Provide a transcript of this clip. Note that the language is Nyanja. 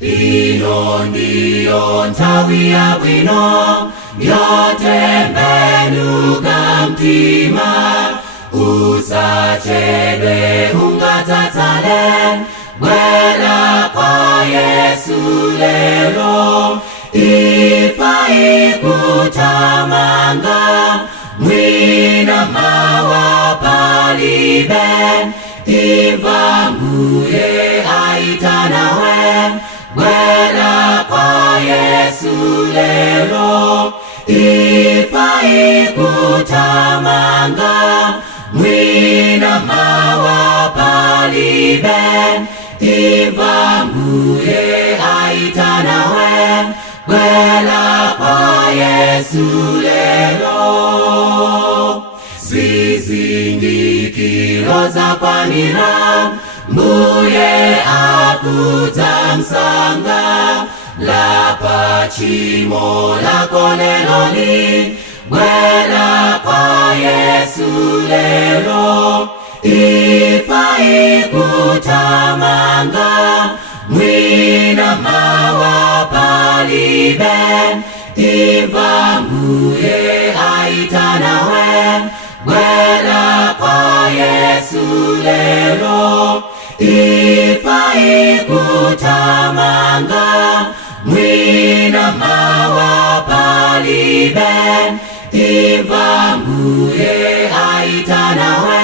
Ino ndiyo ntawi ya bwino yotembenuka mtima. Usachedwe ungatatale, bwela kwa Yesu lelo. Ifa ikutamanga, mwina mawa palibe. Iva mbuye aitanawe, bwela kwa Yesu lelo. Ifa ikutamanga, mwina mawa palibe. Iva mbuye aitanawe, bwela kwa Yesu lelo. Zizindikiro za kwanira, mbuye akutamsanga. Lapa chimo lako leloli, bwela kwa Yesu lelo. Ifa ikutamanga, mwina mawa palibe. Iva mbuye aitanawe, bwela kwa Yesu lelo. Ifa ikutamanga, mwina mawa palibe. Iva mbuye aitanawe,